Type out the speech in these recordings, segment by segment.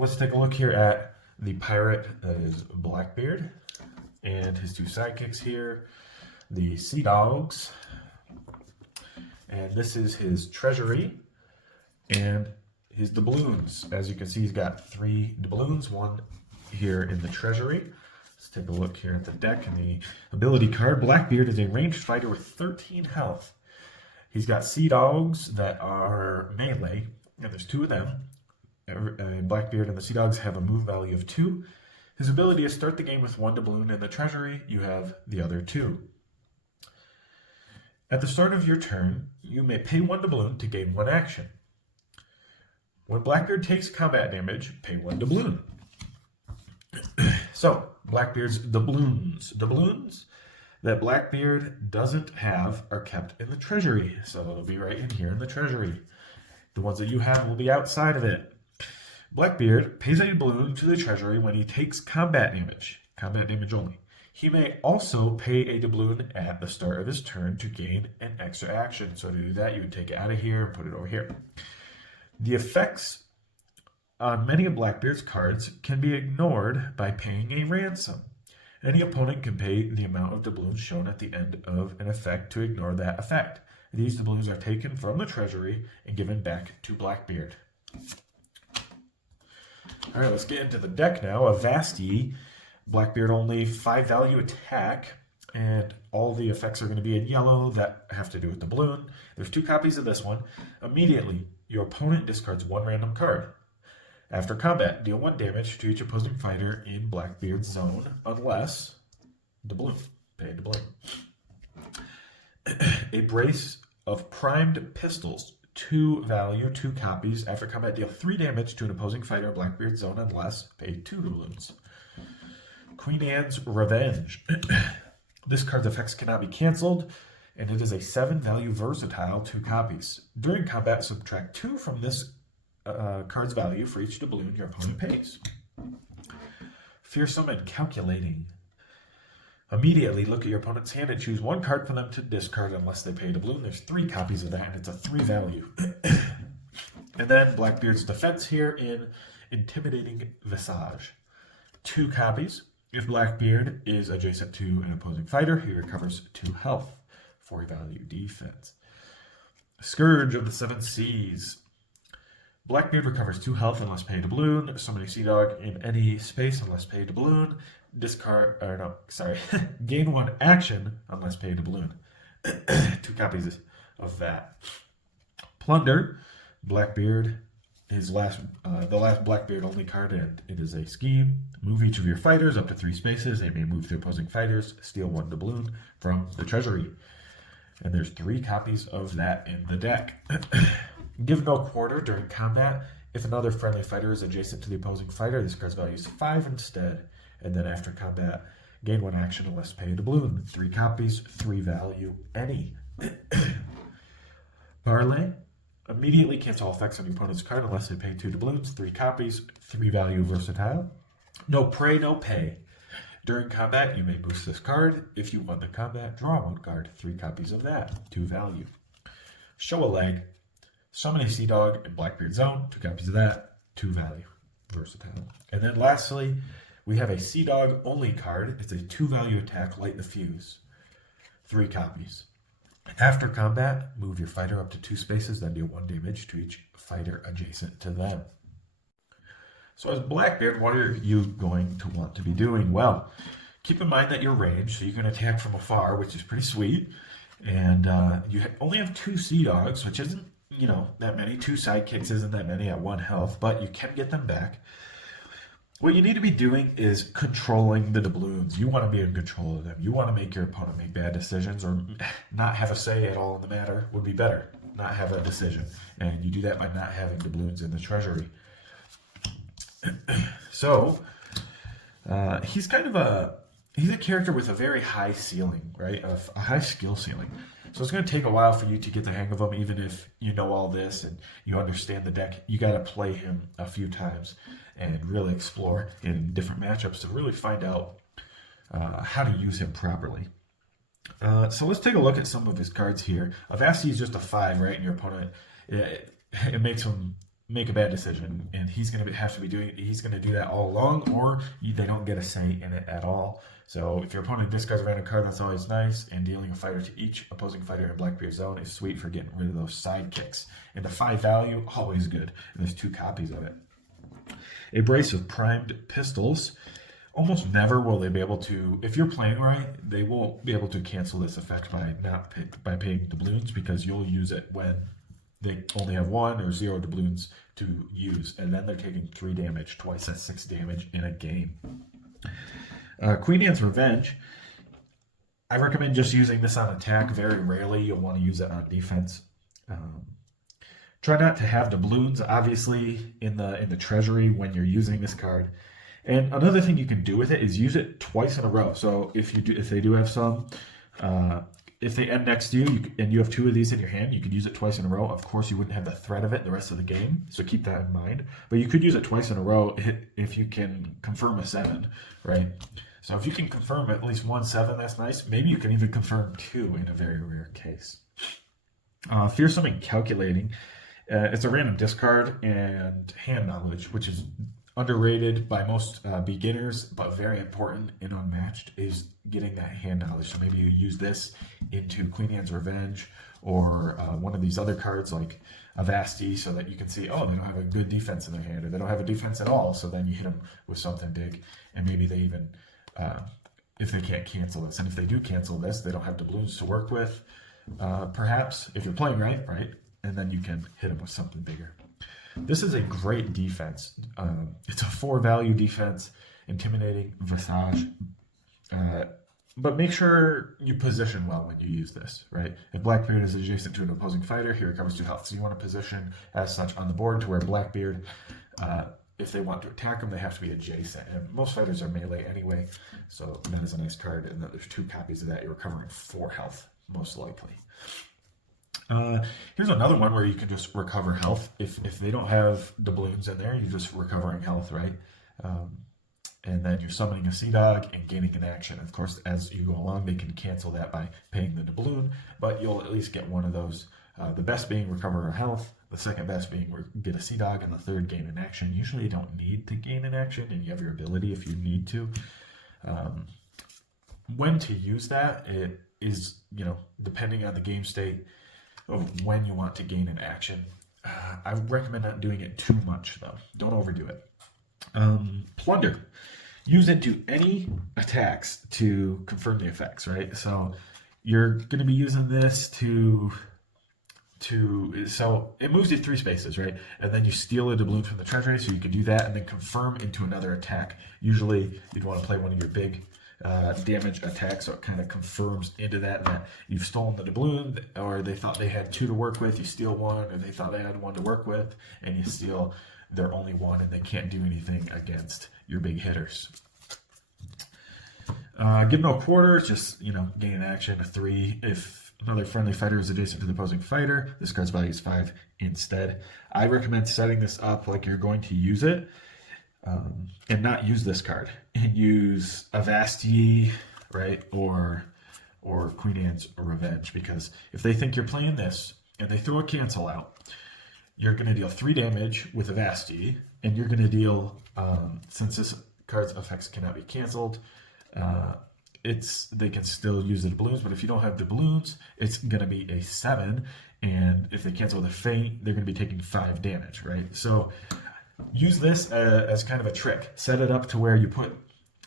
let's take a look here at the pirate that is Blackbeard and his two sidekicks here, the Sea Dogs. And this is his treasury and his doubloons. As you can see, he's got 3 doubloons, one here in the treasury. Let's take a look here at the deck and the ability card. Blackbeard is a ranged fighter with 13 health. He's got Sea Dogs that are melee, and there's 2 of them. Blackbeard and the Sea Dogs have a move value of 2. His ability is start the game with 1 doubloon. In the treasury, you have the other 2. At the start of your turn, you may pay 1 doubloon to gain 1 action. When Blackbeard takes combat damage, pay 1 doubloon. So, Blackbeard's doubloons. Doubloons that Blackbeard doesn't have are kept in the treasury. So they'll be right in here in the treasury. The ones that you have will be outside of it. Blackbeard pays a doubloon to the treasury when he takes combat damage. Combat damage only. He may also pay a doubloon at the start of his turn to gain an extra action. So to do that, you would take it out of here and put it over here. The effects on many of Blackbeard's cards can be ignored by paying a ransom. Any opponent can pay the amount of doubloons shown at the end of an effect to ignore that effect. These doubloons are taken from the treasury and given back to Blackbeard. All right, let's get into the deck now. A Vasti, Blackbeard only 5 value attack, and all the effects are going to be in yellow that have to do with the balloon. There's 2 copies of this one. Immediately, your opponent discards 1 random card. After combat, deal 1 damage to each opposing fighter in Blackbeard's zone, unless doubloon. Pay doubloon. A brace of primed pistols. 2 value, 2 copies. After combat, deal 3 damage to an opposing fighter in Blackbeard's zone unless pay 2 doubloons. Queen Anne's Revenge. This card's effects cannot be canceled, and it is a 7 value versatile, 2 copies. During combat, subtract 2 from this card's value for each doubloon your opponent pays. Fearsome and Calculating. Immediately look at your opponent's hand and choose 1 card for them to discard unless they pay a doubloon. There's 3 copies of that, and it's a 3 value. And then Blackbeard's Defense here in Intimidating Visage. 2 copies. If Blackbeard is adjacent to an opposing fighter, he recovers 2 health. 4 value defense. Scourge of the 7 Seas. Blackbeard recovers 2 health unless paid a doubloon. Summon a Sea Dog in any space unless paid a doubloon. Gain 1 action unless paid a doubloon. 2 copies of that. Plunder. Blackbeard, the last Blackbeard only card, and it is a scheme. Move each of your fighters up to 3 spaces. They may move the opposing fighters. Steal 1 doubloon from the treasury. And there's 3 copies of that in the deck. Give no quarter during combat. If another friendly fighter is adjacent to the opposing fighter, this card's value is 5 instead. And then after combat, gain 1 action unless pay a doubloon. 3 copies, 3 value, any. Parlay. Immediately cancel effects on your opponent's card unless they pay 2 doubloons. 3 copies, 3 value, versatile. No pray, no pay. During combat, you may boost this card. If you won the combat, draw 1 card. 3 copies of that, 2 value. Show a leg. Summon a Sea Dog in Blackbeard's zone. 2 copies of that, 2 value, versatile. And then lastly, we have a Sea Dog only card. It's a 2 value attack, light the fuse. 3 copies. After combat, move your fighter up to 2 spaces, then deal 1 damage to each fighter adjacent to them. So as Blackbeard, what are you going to want to be doing? Well, keep in mind that you're ranged, so you can attack from afar, which is pretty sweet. And you only have 2 Sea Dogs, which isn't, that many. 2 sidekicks isn't that many at 1 health, but you can get them back. What you need to be doing is controlling the doubloons. You want to be in control of them. You want to make your opponent make bad decisions or not have a say at all in the matter would be better. Not have a decision. And you do that by not having doubloons in the treasury. So, he's a character with a very high ceiling, right? A high skill ceiling. So it's going to take a while for you to get the hang of him, even if you know all this and you understand the deck. You got to play him a few times and really explore in different matchups to really find out how to use him properly. So let's take a look at some of his cards here. Avasti is just a 5, right? And your opponent, it makes him make a bad decision, and he's going to have to be doing. He's going to do that all along, or they don't get a say in it at all. So if your opponent discards a random card, that's always nice. And dealing a fighter to each opposing fighter in Blackbeard zone is sweet for getting rid of those sidekicks. And the 5 value, always good. And there's 2 copies of it. A brace of primed pistols. Almost never will they be able to, if you're playing right, they won't be able to cancel this effect by paying doubloons, because you'll use it when they only have 1 or 0 doubloons to use, and then they're taking 3 damage, twice that 6 damage in a game. Queen Anne's Revenge. I recommend just using this on attack. Very rarely you'll want to use it on defense. Try not to have doubloons, obviously, in the treasury when you're using this card. And another thing you can do with it is use it twice in a row. So if they do have some, if they end next to you, and you have 2 of these in your hand, you could use it twice in a row. Of course, you wouldn't have the threat of it the rest of the game, so keep that in mind. But you could use it twice in a row if you can confirm a 7, right? So if you can confirm at least 1 7, that's nice. Maybe you can even confirm 2 in a very rare case. Fearsome and Calculating. It's a random discard and hand knowledge, which is underrated by most beginners, but very important in Unmatched, is getting that hand knowledge. So maybe you use this into Queen Anne's Revenge, or one of these other cards like Avasti, so that you can see, oh, they don't have a good defense in their hand, or they don't have a defense at all, so then you hit them with something big, and maybe they even, if they can't cancel this, and if they do cancel this, they don't have doubloons to work with, perhaps, if you're playing right, and then you can hit them with something bigger. This is a great defense. It's a 4 value defense, intimidating, visage. But make sure you position well when you use this, right? If Blackbeard is adjacent to an opposing fighter, he recovers 2 health. So you want to position as such on the board to where Blackbeard, if they want to attack him, they have to be adjacent. And most fighters are melee anyway, so that is a nice card. And there's 2 copies of that. You're recovering 4 health, most likely. Here's another one where you can just recover health. If they don't have doubloons in there, you're just recovering health, right? And then you're summoning a Sea Dog and gaining an action. Of course, as you go along, they can cancel that by paying the doubloon, but you'll at least get one of those. The best being recover a health, the second best being get a Sea Dog, and the third gain an action. Usually you don't need to gain an action, and you have your ability if you need to. When to use that, it is, depending on the game state of when you want to gain an action. I would recommend not doing it too much, though. Don't overdo it. Plunder. Use into any attacks to confirm the effects, right? So you're going to be using this so it moves you 3 spaces, right? And then you steal a doubloon from the treasury, so you can do that and then confirm into another attack. Usually you'd want to play one of your big damage attack, so it kind of confirms into that you've stolen the doubloon, or they thought they had 2 to work with, you steal 1, or they thought they had 1 to work with, and you steal their only 1, and they can't do anything against your big hitters. Give no quarters, just gain an action, a 3 if another friendly fighter is adjacent to the opposing fighter. This card's value is 5 instead. I recommend setting this up like you're going to use it. And not use this card, and use Avasti, right, or Queen Anne's Revenge, because if they think you're playing this and they throw a cancel out, you're going to deal 3 damage with Avasti, and you're going to deal, since this card's effects cannot be canceled, they can still use the doubloons, but if you don't have doubloons, it's going to be a 7, and if they cancel with a feint, they're going to be taking 5 damage, right? So use this as kind of a trick. Set it up to where you put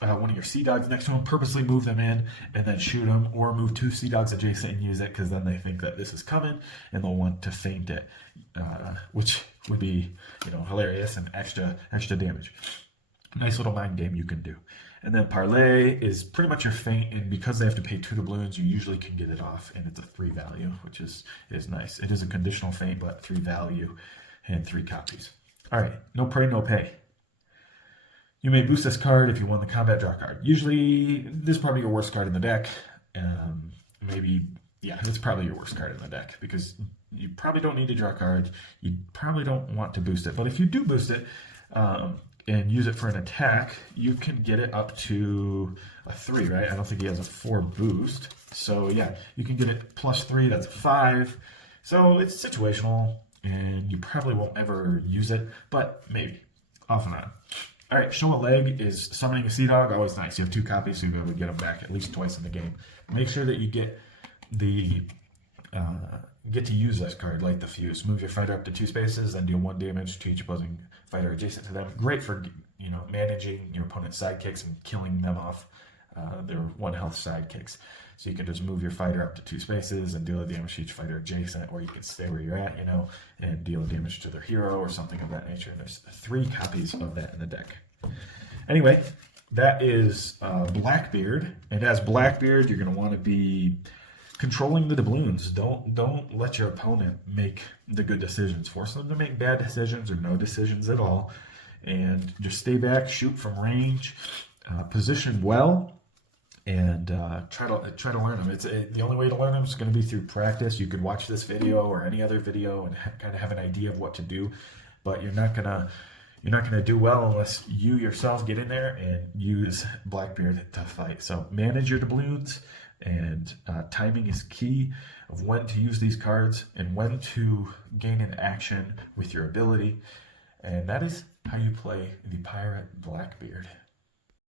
one of your Sea Dogs next to them, purposely move them in, and then shoot them, or move 2 Sea Dogs adjacent and use it, because then they think that this is coming, and they'll want to feint it, which would be, hilarious and extra damage. Nice little mind game you can do. And then Parlay is pretty much your feint, and because they have to pay 2 doubloons, you usually can get it off, and it's a 3 value, which is nice. It is a conditional feint, but 3 value and 3 copies. All right, no pray, no pay. You may boost this card if you won the combat draw card. Usually, this is probably your worst card in the deck. It's probably your worst card in the deck, because you probably don't need to draw cards. You probably don't want to boost it. But if you do boost it and use it for an attack, you can get it up to a 3, right? I don't think he has a 4 boost. So, yeah, you can get it plus 3. That's a 5. So, it's situational. and you probably won't ever use it, but maybe, off and on. All right, show a leg is summoning a Sea Dog, always nice. You have 2 copies, so you'll be able to get them back at least twice in the game. Make sure that you get to use this card, like the Fuse. Move your fighter up to 2 spaces and deal 1 damage to each opposing fighter adjacent to them. Great for managing your opponent's sidekicks and killing them off their 1 health sidekicks. So you can just move your fighter up to 2 spaces and deal a damage to each fighter adjacent, or you can stay where you're at, and deal damage to their hero or something of that nature. And there's 3 copies of that in the deck. Anyway, that is Blackbeard, and as Blackbeard, you're going to want to be controlling the doubloons. Don't let your opponent make the good decisions. Force them to make bad decisions or no decisions at all, and just stay back, shoot from range, position well, and try to learn them. The only way to learn them is going to be through practice. You could watch this video or any other video and kind of have an idea of what to do, but you're not gonna do well unless you yourself get in there and use Blackbeard to fight. So manage your doubloons, and timing is key of when to use these cards and when to gain an action with your ability. And that is how you play the Pirate Blackbeard.